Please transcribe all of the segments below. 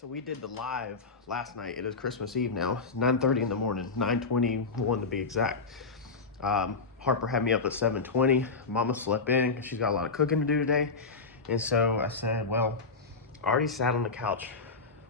So we did the live last night. It is Christmas Eve now. It's 9:30 in the morning, 9:21 to be exact. Harper had me up at 7:20. Mama slept in because she's got a lot of cooking to do today. And so I said, well, I already sat on the couch.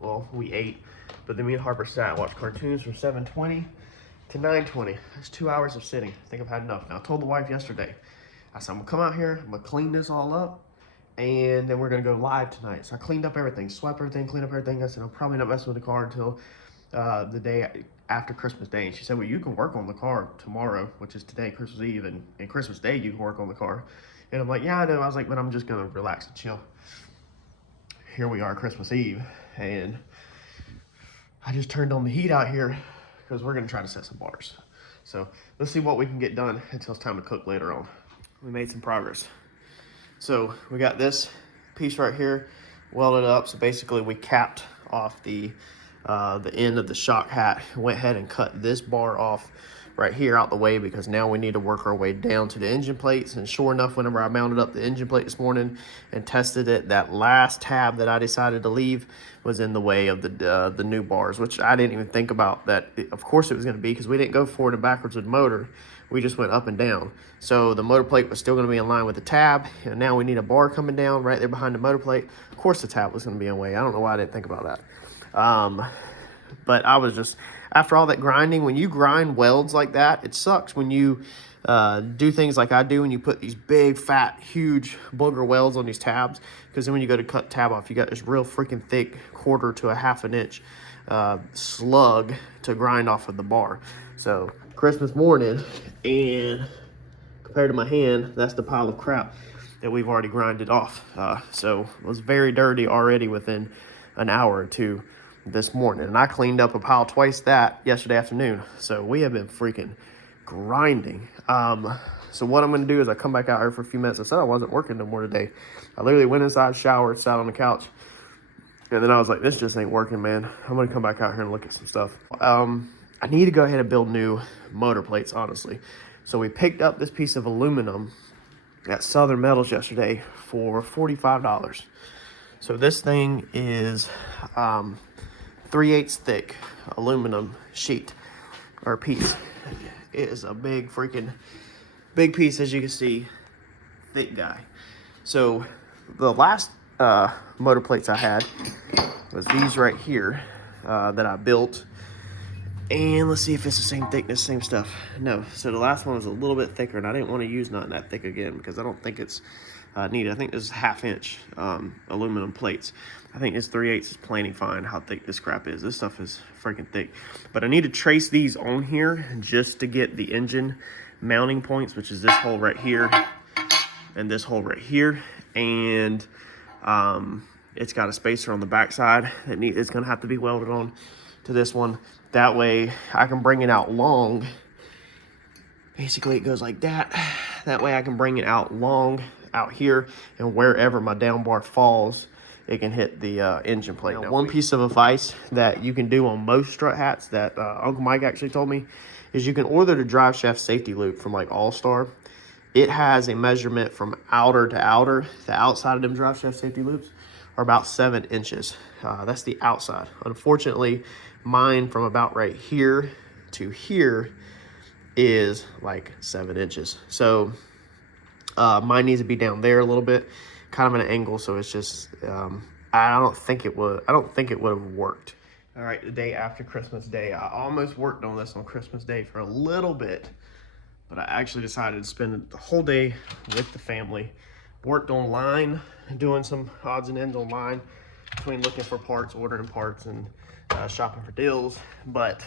Well, we ate, but then me and Harper sat and watched cartoons from 7:20 to 9:20. That's 2 hours of sitting. I think I've had enough. Now, I told the wife yesterday, I said, I'm gonna come out here, I'm gonna clean this all up, and then we're gonna go live tonight. So I cleaned up everything, swept everything, cleaned up everything. I said, I'm probably not messing with the car until the day after Christmas Day. And she said, well, you can work on the car tomorrow, which is today, Christmas Eve, and Christmas Day you can work on the car. And I'm like, yeah, I know. I was like, but I'm just gonna relax and chill. Here we are, Christmas Eve, and I just turned on the heat out here because we're gonna try to set some bars. So let's see what we can get done until it's time to cook later on. We made some progress. So we got this piece right here welded up. So basically we capped off the end of the shock hat, went ahead and cut this bar off right here out the way because now we need to work our way down to the engine plates. And sure enough, whenever I mounted up the engine plate this morning and tested it, that last tab that I decided to leave was in the way of the new bars, which I didn't even think about that. Of course it was going to be, because we didn't go forward and backwards with the motor. We just went up and down. So the motor plate was still going to be in line with the tab, and now we need a bar coming down right there behind the motor plate. Of course the tab was going to be in the way. I don't know why I didn't think about that. But I was just, after all that grinding, when you grind welds like that, it sucks when you do things like I do, and you put these big, fat, huge booger welds on these tabs, because then when you go to cut tab off, you got this real freaking thick 1/4 to a 1/2 inch slug to grind off of the bar. So Christmas morning, and compared to my hand, that's the pile of crap that we've already grinded off. So it was very dirty already within an hour or two this morning, and I cleaned up a pile twice that yesterday afternoon. So we have been freaking grinding. So what I'm going to do is I come back out here for a few minutes. I said I wasn't working no more today. I literally went inside, showered, sat on the couch, and then I was like, this just ain't working, man. I'm going to come back out here and look at some stuff. I need to go ahead and build new motor plates, honestly. So we picked up this piece of aluminum at Southern Metals yesterday for $45. So this thing is 3/8 thick aluminum sheet or piece. It is a big piece, as you can see, thick guy. So the last motor plates I had was these right here that I built. And let's see if it's the same thickness, same stuff. No, so the last one was a little bit thicker, and I didn't want to use nothing that thick again because I don't think it's needed. I think this is 1/2 inch aluminum plates. I think this 3/8 is plenty fine how thick this crap is. This stuff is freaking thick. But I need to trace these on here just to get the engine mounting points, which is this hole right here and this hole right here. And it's got a spacer on the backside that it's going to have to be welded on to this one. That way I can bring it out long. Basically it goes like that. That way I can bring it out long out here, and wherever my down bar falls, it can hit the engine plate. Now, one piece of advice that you can do on most strut hats that Uncle Mike actually told me is you can order the drive shaft safety loop from like All-Star. It has a measurement from outer to outer. The outside of them drive shaft safety loops are about 7 inches. That's the outside. Unfortunately, mine from about right here to here is like 7 inches. So mine needs to be down there a little bit, kind of an angle. So it's just, I don't think it would have worked. All right, the day after Christmas Day, I almost worked on this on Christmas Day for a little bit, but I actually decided to spend the whole day with the family. Worked online, doing some odds and ends online between looking for parts, ordering parts, and shopping for deals, but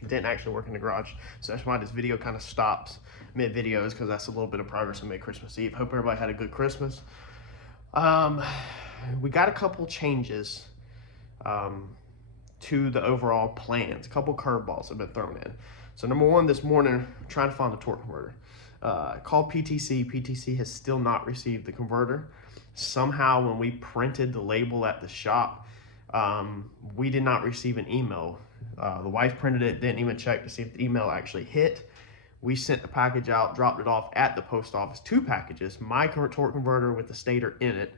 didn't actually work in the garage. So that's why this video kind of stops mid-videos, because that's a little bit of progress I made Christmas Eve. Hope everybody had a good Christmas. We got a couple changes to the overall plans. A couple curveballs have been thrown in. So number one, this morning, I'm trying to find the torque converter. Called PTC. PTC has still not received the converter. Somehow when we printed the label at the shop, we did not receive an email. The wife printed it, didn't even check to see if the email actually hit. We sent the package out, dropped it off at the post office, 2 packages, my torque converter with the stator in it,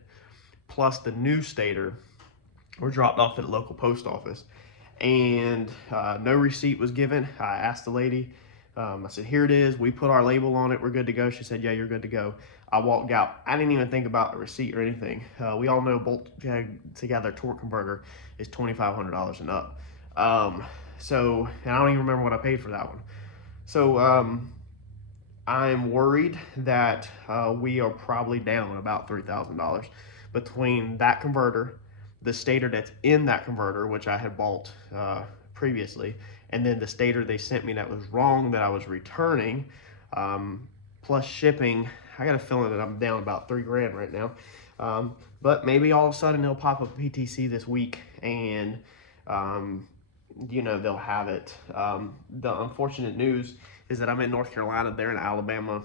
plus the new stator were dropped off at a local post office, and no receipt was given. I asked the lady, I said, here it is, we put our label on it, we're good to go. She said, yeah, you're good to go. I walked out. I didn't even think about a receipt or anything. We all know bolt together torque converter is $2,500 and up. So, and I don't even remember what I paid for that one. So I'm worried that we are probably down about $3,000 between that converter, the stator that's in that converter, which I had bought previously, and then the stator they sent me that was wrong that I was returning, plus shipping. I got a feeling that I'm down about $3 grand right now. But maybe all of a sudden they'll pop up PTC this week, and you know, they'll have it. The unfortunate news is that I'm in North Carolina, they're in Alabama.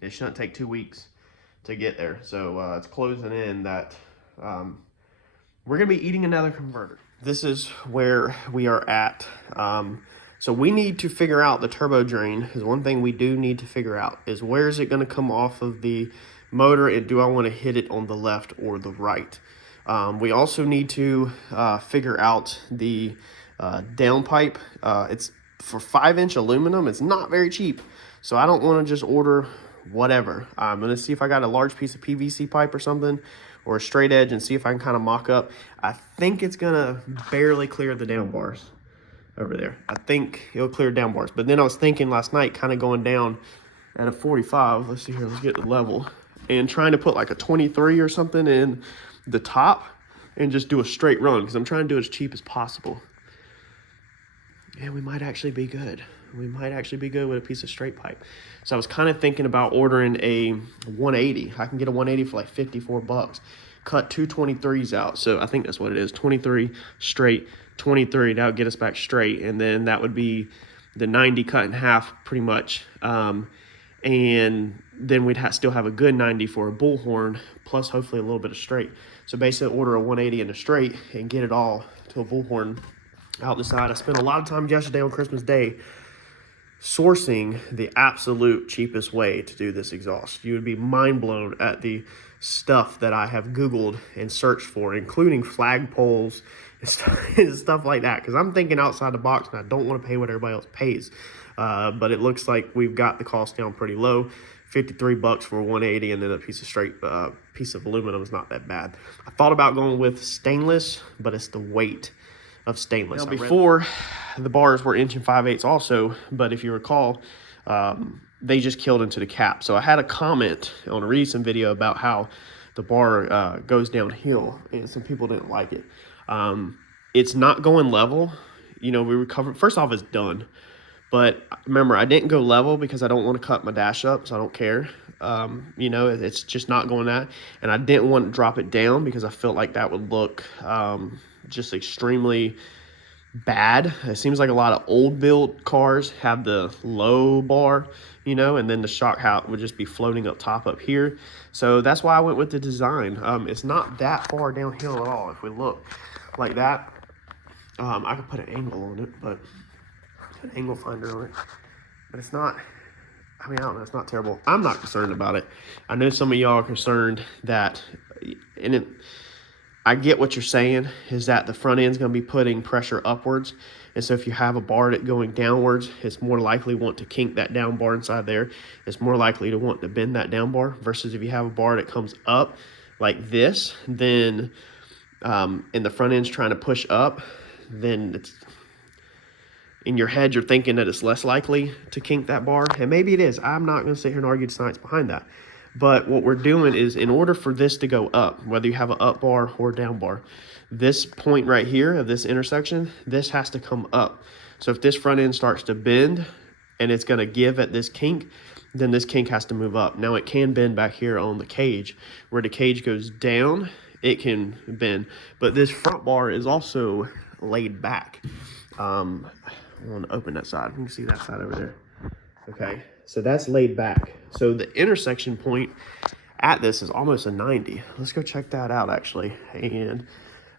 It shouldn't take 2 weeks to get there. So it's closing in that we're gonna be eating another converter. This is where we are at. So we need to figure out the turbo drain. Is one thing we do need to figure out is where is it gonna come off of the motor, and do I wanna hit it on the left or the right? We also need to figure out the downpipe. It's for 5-inch aluminum. It's not very cheap, so I don't want to just order whatever. I'm gonna see if I got a large piece of PVC pipe or something, or a straight edge, and see if I can kind of mock up. I think it's gonna barely clear the down bars over there. I think it'll clear down bars, but then I was thinking last night, kind of going down at a 45. Let's see here, let's get the level, and trying to put like a 23 or something in the top and just do a straight run, because I'm trying to do it as cheap as possible. And we might actually be good. We might actually be good with a piece of straight pipe. So I was kind of thinking about ordering a 180. I can get a 180 for like 54 bucks. Cut two 23s out. So I think that's what it is. 23 straight, 23. That would get us back straight. And then that would be the 90 cut in half pretty much. And then we'd still have a good 90 for a bullhorn, plus hopefully a little bit of straight. So basically order a 180 and a straight and get it all to a bullhorn out the side. I spent a lot of time yesterday on Christmas Day sourcing the absolute cheapest way to do this exhaust. You would be mind blown at the stuff that I have Googled and searched for, including flagpoles and stuff like that, because I'm thinking outside the box and I don't want to pay what everybody else pays. But it looks like we've got the cost down pretty low. 53 bucks for 180, and then a piece of straight piece of aluminum is not that bad. I thought about going with stainless, but it's the weight of stainless. Now, before the bars were 1 5/8 also, but if you recall, they just killed into the cap. So I had a comment on a recent video about how the bar goes downhill, and some people didn't like it. It's not going level. You know, we recovered. First off, it's done. But remember, I didn't go level because I don't want to cut my dash up, so I don't care. You know, it's just not going that. And I didn't want to drop it down because I felt like that would look just extremely bad. It seems like a lot of old build cars have the low bar, you know, and then the shock house would just be floating up top up here. So that's why I went with the design. It's not that far downhill at all. If we look like that, I could put an angle on it, but an angle finder on it, but it's not, I mean, I don't know, it's not terrible. I'm not concerned about it. I know some of y'all are concerned that, and I get what you're saying, is that the front end's going to be putting pressure upwards, and so if you have a bar that going downwards, it's more likely want to kink that down bar inside there. It's more likely to want to bend that down bar, versus if you have a bar that comes up like this, then and the front end's trying to push up, then it's, in your head, you're thinking that it's less likely to kink that bar, and maybe it is. I'm not going to sit here and argue the science behind that. But what we're doing is, in order for this to go up, whether you have an up bar or a down bar, this point right here of this intersection, this has to come up. So if this front end starts to bend and it's going to give at this kink, then this kink has to move up. Now it can bend back here on the cage. Where the cage goes down, it can bend. But this front bar is also laid back. I want to open that side. You can see that side over there. Okay, so that's laid back. So the intersection point at this is almost a 90. Let's go check that out, actually. And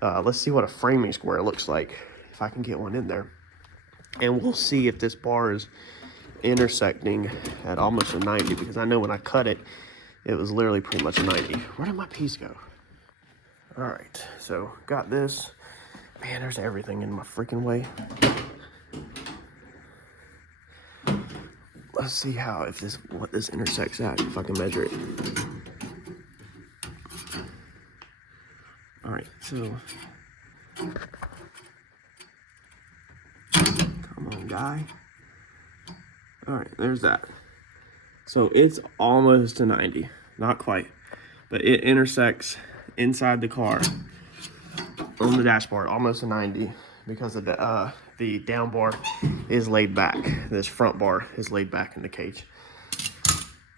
let's see what a framing square looks like, if I can get one in there. And we'll see if this bar is intersecting at almost a 90, because I know when I cut it, it was literally pretty much a 90. Where did my piece go? All right, so got this. Man, there's everything in my freaking way. Let's see what this intersects at, if I can measure it. All right, so come on, guy. All right, there's that. So it's almost to 90, not quite, but it intersects inside the car on the dashboard, almost to 90, because of the down bar is laid back. This front bar is laid back in the cage.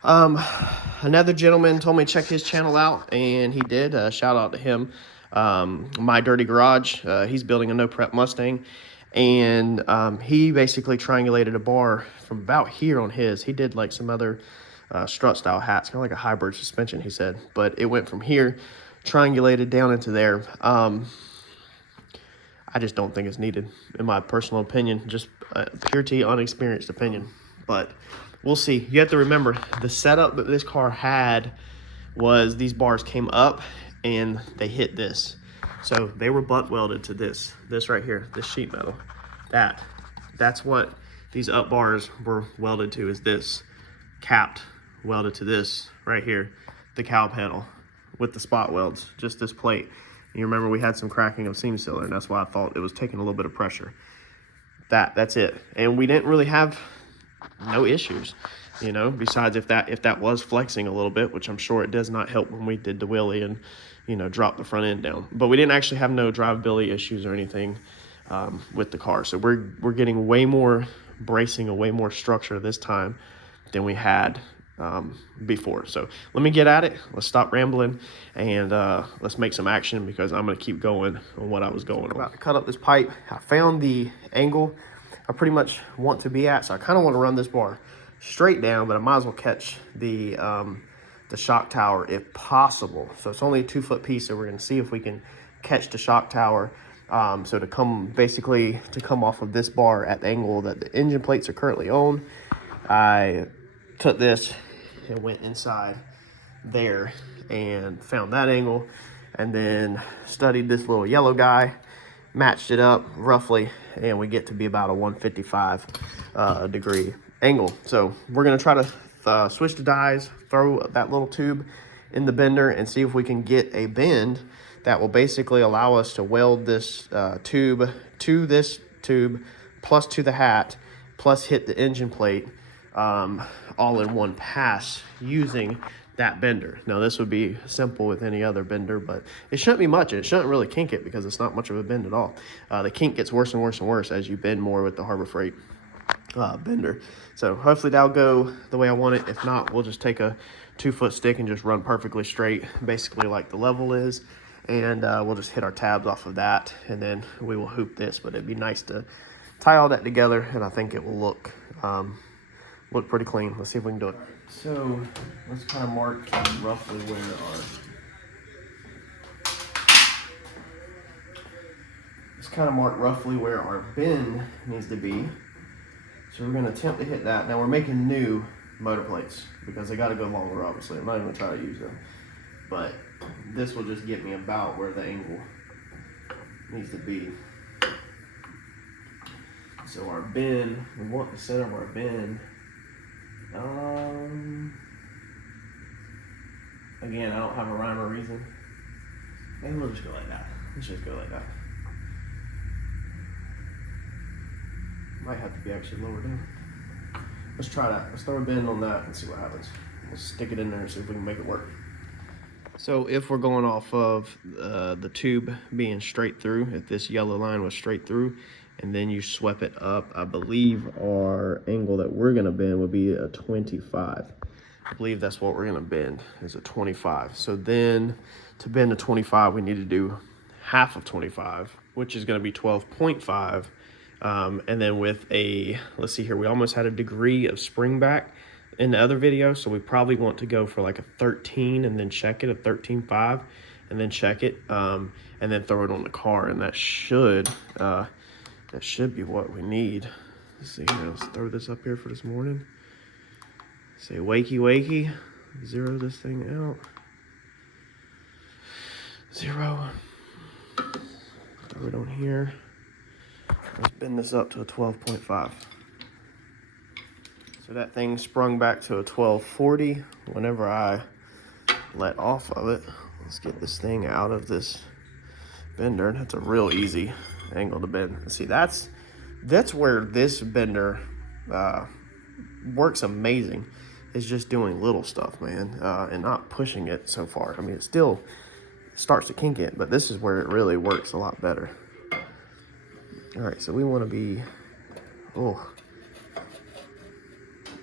Another gentleman told me to check his channel out, and he did. Shout out to him. My Dirty Garage. He's building a no prep Mustang, and he basically triangulated a bar from about here on his. He did like some other strut style hats, kind of like a hybrid suspension, he said, but it went from here, triangulated down into there. I just don't think it's needed, in my personal opinion, just pure T unexperienced opinion, but we'll see. You have to remember, the setup that this car had was these bars came up and they hit this. So they were butt welded to this right here, this sheet metal. That's what these up bars were welded to, is this capped, welded to this right here, the cow panel with the spot welds, just this plate. You remember we had some cracking of seam sealer, and that's why I thought it was taking a little bit of pressure. That's it. And we didn't really have no issues, you know, besides if that was flexing a little bit, which I'm sure it does not help when we did the wheelie and, you know, drop the front end down. But we didn't actually have no drivability issues or anything with the car. So we're getting way more bracing and way more structure this time than we had before. So let me get at it. Let's stop rambling and let's make some action, because I'm going to keep going on what I was going on. About to cut up this pipe. I found the angle I pretty much want to be at, so I kind of want to run this bar straight down, but I might as well catch the shock tower if possible. So it's only a 2-foot piece, so we're going to see if we can catch the shock tower. So to come off of this bar at the angle that the engine plates are currently on, I took this and went inside there and found that angle, and then studied this little yellow guy, matched it up roughly, and we get to be about a 155 degree angle. So we're going to try to switch the dies, throw that little tube in the bender, and see if we can get a bend that will basically allow us to weld this tube to this tube, plus to the hat, plus hit the engine plate all in one pass using that bender. Now this would be simple with any other bender, but it shouldn't be much, and it shouldn't really kink it because it's not much of a bend at all. The kink gets worse and worse and worse as you bend more with the Harbor Freight bender. So hopefully that'll go the way I want it. If not, we'll just take a 2-foot stick and just run perfectly straight, basically like the level is, and we'll just hit our tabs off of that, and then we will hoop this. But it'd be nice to tie all that together, and I think it will look pretty clean. Let's see if we can do it. So let's kind of mark roughly where our bend needs to be. So we're going to attempt to hit that. Now we're making new motor plates because they got to go longer, obviously. I'm not even going to try to use them, but this will just get me about where the angle needs to be. So our bend, we want the center of our bend. Again, I don't have a rhyme or reason. Maybe we'll just go like that. Let's just go like that. Might have to be actually lower down. Let's try that. Let's throw a bend on that and see what happens. We'll stick it in there and see if we can make it work. So if we're going off of the tube being straight through, if this yellow line was straight through, and then you sweep it up, I believe our angle that we're gonna bend would be a 25. I believe that's what we're gonna bend, is a 25. So then to bend a 25, we need to do half of 25, which is gonna be 12.5. And then with a, let's see here, we almost had a degree of spring back in the other video, so we probably want to go for like a 13 and then check it, a 13.5, and then check it, and then throw it on the car, and that should be what we need. Let's see here, let's throw this up here for this morning. Say wakey wakey, zero this thing out. 0, Throw it on here. Let's bend this up to a 12.5. So that thing sprung back to a 1240 whenever I let off of it. Let's get this thing out of this bender. That's a real easy angle to bend. See, that's where this bender works amazing. Is just doing little stuff, man, and not pushing it so far. I mean, it still starts to kink it, but this is where it really works a lot better. All right, so we want to be, oh,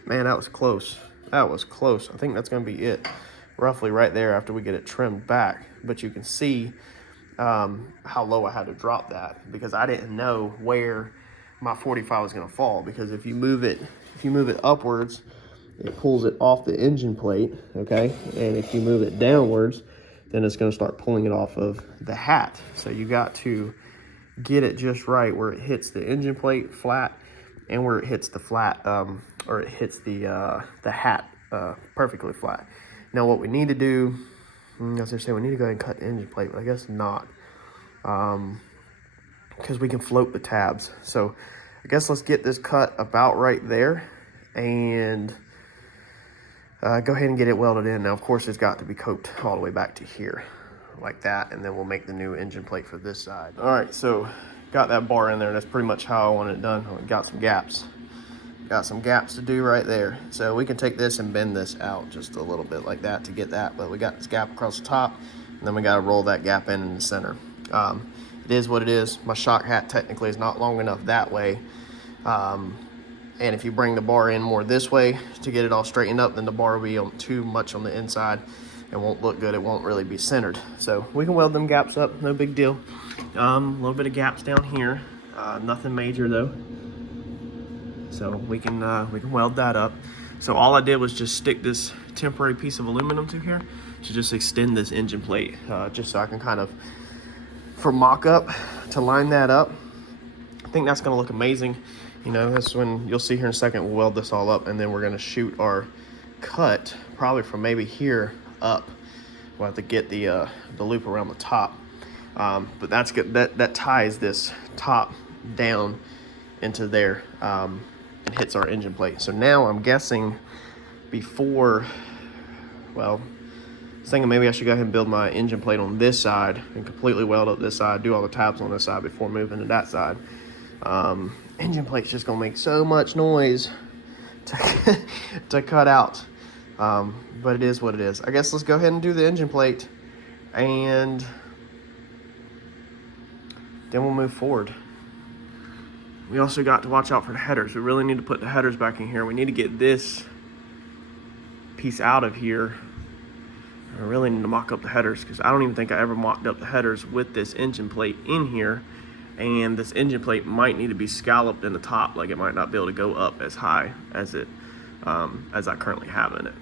man, that was close. That was close. I think that's going to be it, roughly right there after we get it trimmed back. But you can see how low I had to drop that because I didn't know where my 45 was going to fall. Because if you move it upwards, it pulls it off the engine plate, okay? And if you move it downwards, then it's going to start pulling it off of the hat. So you got to get it just right where it hits the engine plate flat and where it hits the flat, or it hits the hat perfectly flat. Now what we need to do, as I say, we need to go ahead and cut the engine plate, but I guess not, because we can float the tabs. So I guess let's get this cut about right there and go ahead and get it welded in. Now, of course, it's got to be coped all the way back to here like that, and then we'll make the new engine plate for this side. All right, so got that bar in there. That's pretty much how I want it done. Got some gaps. Got some gaps to do right there. So we can take this and bend this out just a little bit like that to get that, but we got this gap across the top, and then we got to roll that gap in the center. It is what it is. My shock hat technically is not long enough that way. And if you bring the bar in more this way to get it all straightened up, then the bar will be too much on the inside and won't look good. It won't really be centered. So we can weld them gaps up, no big deal. A little bit of gaps down here, nothing major though. So we can weld that up. So all I did was just stick this temporary piece of aluminum to here to just extend this engine plate, just so I can kind of, for mock-up, to line that up. I think that's gonna look amazing. You know, that's when you'll see here in a second, we'll weld this all up and then we're gonna shoot our cut probably from maybe here up. We'll have to get the loop around the top. But that's good. That ties this top down into there and hits our engine plate. So now I'm guessing before, well, I was thinking maybe I should go ahead and build my engine plate on this side and completely weld up this side, do all the tabs on this side before moving to that side. Engine plate's just gonna make so much noise to cut out, but it is what it is. I guess let's go ahead and do the engine plate and then we'll move forward. We also got to watch out for the headers. We really need to put the headers back in here. We need to get this piece out of here. I really need to mock up the headers because I don't even think I ever mocked up the headers with this engine plate in here. And this engine plate might need to be scalloped in the top, like it might not be able to go up as high as it as I currently have in it.